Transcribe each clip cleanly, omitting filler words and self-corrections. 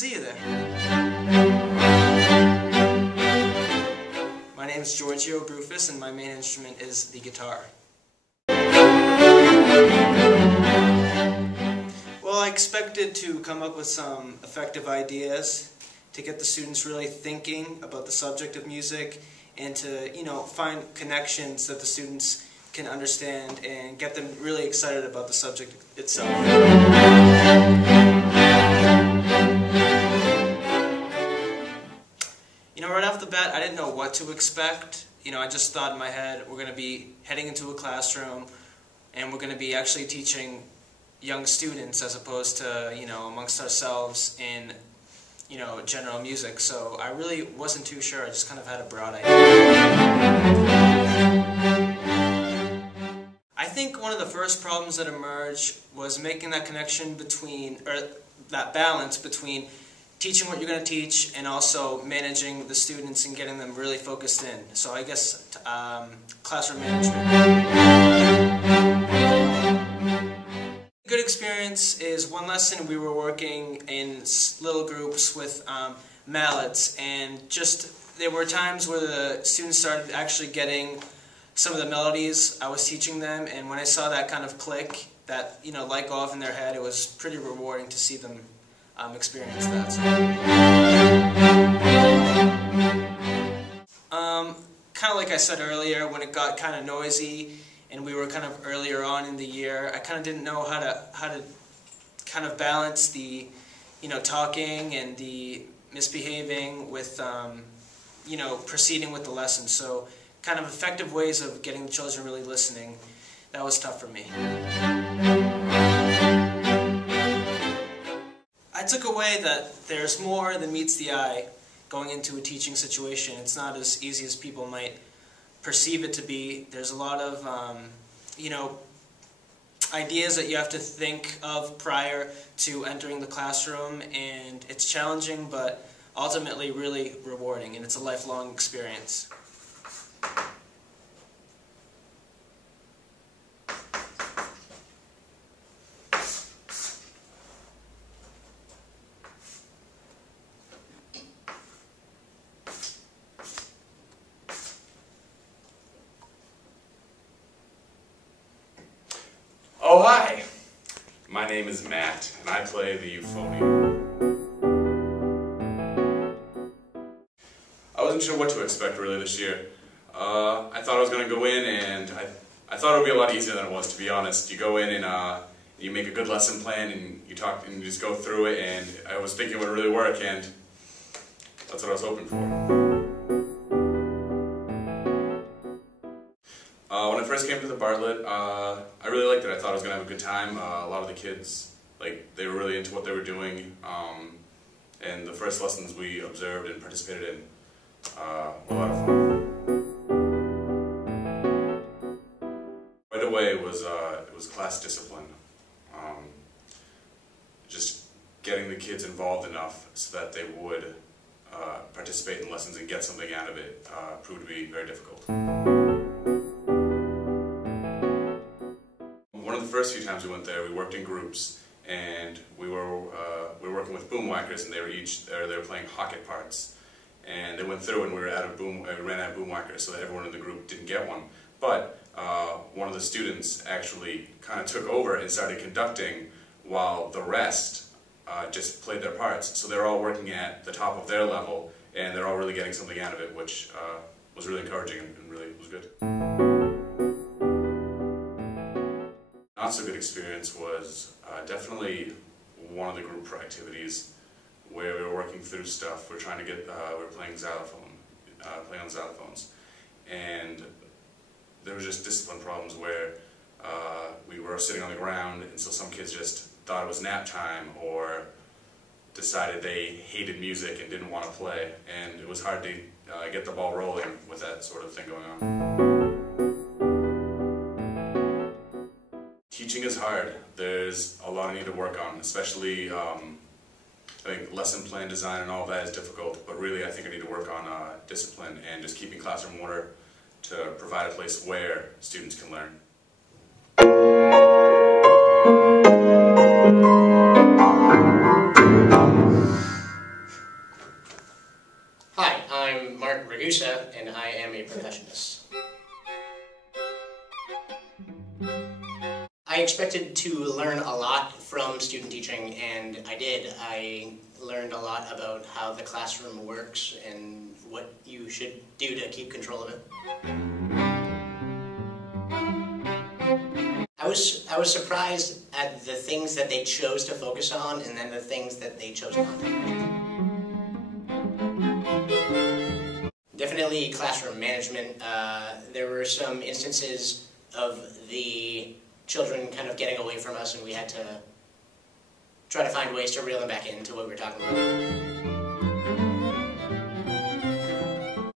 see you there. My name is Giorgio Brufus, and my main instrument is the guitar. Well, I expected to come up with some effective ideas to get the students really thinking about the subject of music and to, find connections that the students can understand and get them really excited about the subject itself. Right off the bat, I didn't know what to expect. I just thought in my head, we're going to be heading into a classroom and we're going to be actually teaching young students as opposed to, amongst ourselves in, general music. So I really wasn't too sure. I just kind of had a broad idea. I think one of the first problems that emerged was making that connection between, or that balance between teaching what you're going to teach and also managing the students and getting them really focused in. So I guess classroom management. Good experience is one lesson we were working in little groups with mallets, and there were times where the students started actually getting some of the melodies I was teaching them, and when I saw that kind of click, that light go off in their head, it was pretty rewarding to see them experience that. So. Kind of like I said earlier, when it got kind of noisy and we were kind of earlier on in the year, I kind of didn't know how to kind of balance the talking and the misbehaving with proceeding with the lesson. So kind of effective ways of getting the children really listening. That was tough for me. I took away that there's more than meets the eye going into a teaching situation. It's not as easy as people might perceive it to be. There's a lot of, ideas that you have to think of prior to entering the classroom, and it's challenging, but ultimately really rewarding, and it's a lifelong experience. Oh, hi! My name is Matt, and I play the euphonium. I wasn't sure what to expect really this year. I thought I was going to go in, and I thought it would be a lot easier than it was, to be honest. You go in and you make a good lesson plan, and you talk and you just go through it, and I was thinking it would really work, and that's what I was hoping for. When I first came to the Bartlett, I really liked it. I thought I was going to have a good time. A lot of the kids, they were really into what they were doing, and the first lessons we observed and participated in were a lot of fun. Right away, it was class discipline. Just getting the kids involved enough so that they would participate in lessons and get something out of it proved to be very difficult. One of the first few times we went there, we worked in groups, and we were working with boom whackers, and they were playing Hocket parts. And they went through, and we ran out of boom whackers, so that everyone in the group didn't get one. But one of the students actually kind of took over and started conducting, while the rest just played their parts. So they're all working at the top of their level, and they're all really getting something out of it, which was really encouraging and really was good. Not so good experience was definitely one of the group activities where we were working through stuff. We're trying to get, we're playing on xylophones, and there were just discipline problems where we were sitting on the ground, and so some kids just thought it was nap time or decided they hated music and didn't want to play, and it was hard to get the ball rolling with that sort of thing going on. Teaching is hard. There's a lot I need to work on, especially I think lesson plan design and all that is difficult, but really I think I need to work on discipline and just keeping classroom order to provide a place where students can learn. Ragusa, and I am a percussionist. I expected to learn a lot from student teaching, and I did. I learned a lot about how the classroom works and what you should do to keep control of it. I was surprised at the things that they chose to focus on and then the things that they chose not to. Definitely classroom management. There were some instances of the children kind of getting away from us, and we had to try to find ways to reel them back into what we were talking about.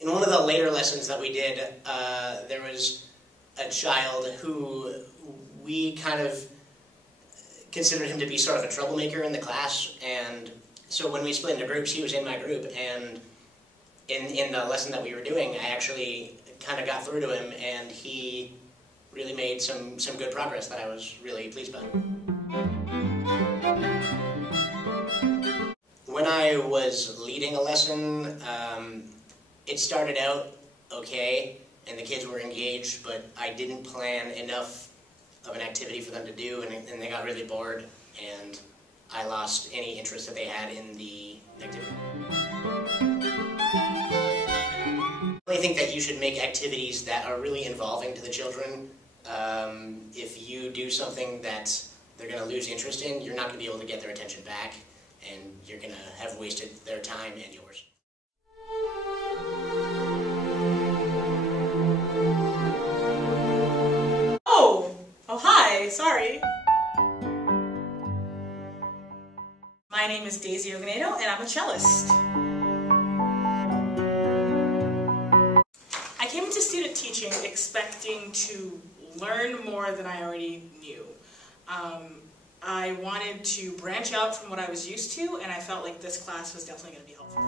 In one of the later lessons that we did, there was a child who we kind of considered him to be sort of a troublemaker in the class, and so when we split into groups, he was in my group, and in the lesson that we were doing, I actually kind of got through to him, and he really made some good progress that I was really pleased by. When I was leading a lesson, it started out okay, and the kids were engaged, but I didn't plan enough of an activity for them to do, and they got really bored, and I lost any interest that they had in the activity. I think that you should make activities that are really involving to the children. If you do something that they're going to lose interest in, you're not going to be able to get their attention back, and you're going to have wasted their time and yours. Oh, hi, sorry. My name is Daisy Oganedo, and I'm a cellist. I came into student teaching expecting to learn more than I already knew. I wanted to branch out from what I was used to, and I felt like this class was definitely going to be helpful.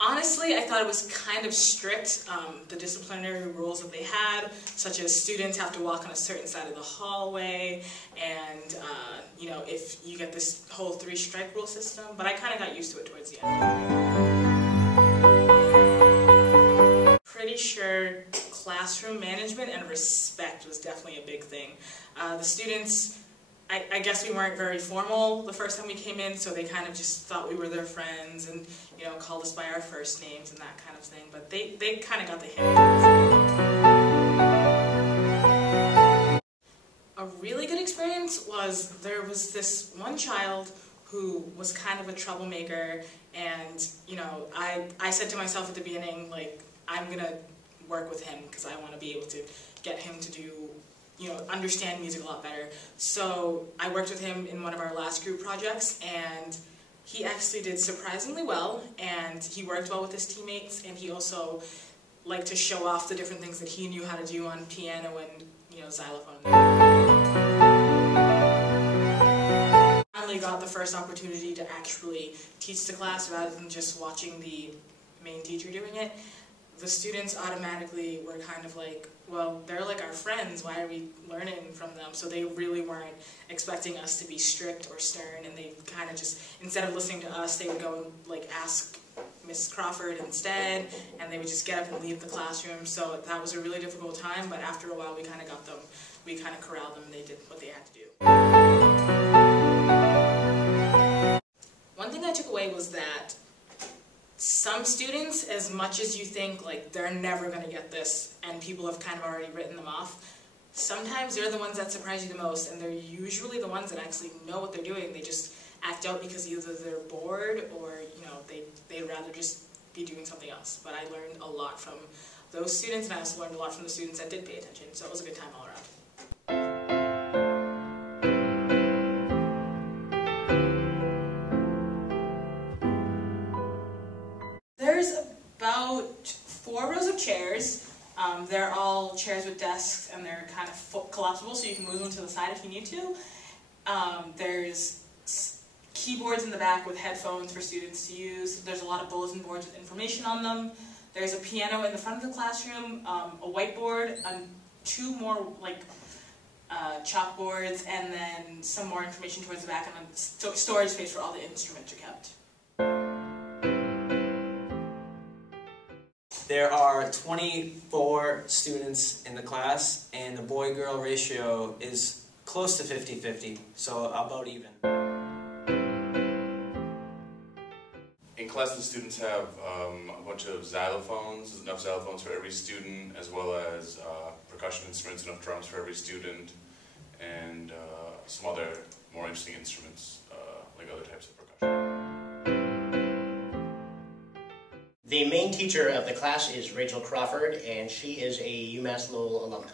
Honestly, I thought it was kind of strict, the disciplinary rules that they had, such as students have to walk on a certain side of the hallway, and you know, if you get this whole 3-strike rule system, but I kind of got used to it towards the end. Pretty sure classroom management and respect was definitely a big thing. The students, I guess we weren't very formal the first time we came in, so they kind of just thought we were their friends and, you know, called us by our first names and that kind of thing, but they kind of got the hint. A really good experience was there was this one child who was kind of a troublemaker, and, you know, I said to myself at the beginning, like, I'm going to work with him because I want to be able to get him to do, you know, understand music a lot better. So I worked with him in one of our last group projects, and he actually did surprisingly well, and he worked well with his teammates, and he also liked to show off the different things that he knew how to do on piano and, you know, xylophone. Finally got the first opportunity to actually teach the class rather than just watching the main teacher doing it. The students automatically were kind of like, well, they're like our friends, why are we learning from them? So they really weren't expecting us to be strict or stern, and they kind of just, instead of listening to us, they would go and like ask Miss Crawford instead, and they would just get up and leave the classroom. So that was a really difficult time, but after a while we kind of got them, we kind of corralled them, and they did what they had to do. One thing I took away was that some students, as much as you think like they're never going to get this and people have kind of already written them off, sometimes they're the ones that surprise you the most, and they're usually the ones that actually know what they're doing. They just act out because either they're bored or, you know, they'd rather just be doing something else. But I learned a lot from those students, and I also learned a lot from the students that did pay attention, so it was a good time all around. There's about 4 rows of chairs. They're all chairs with desks, and they're kind of collapsible, so you can move them to the side if you need to. There's keyboards in the back with headphones for students to use. There's a lot of bulletin boards with information on them. There's a piano in the front of the classroom, a whiteboard, 2 more chalkboards, and then some more information towards the back, and then storage space where all the instruments are kept. There are 24 students in the class, and the boy-girl ratio is close to 50-50, so about even. In class, the students have a bunch of xylophones, enough xylophones for every student, as well as percussion instruments, enough drums for every student, and some other more interesting instruments, like other types of percussion. The main teacher of the class is Rachel Crawford, and she is a UMass Lowell alumni.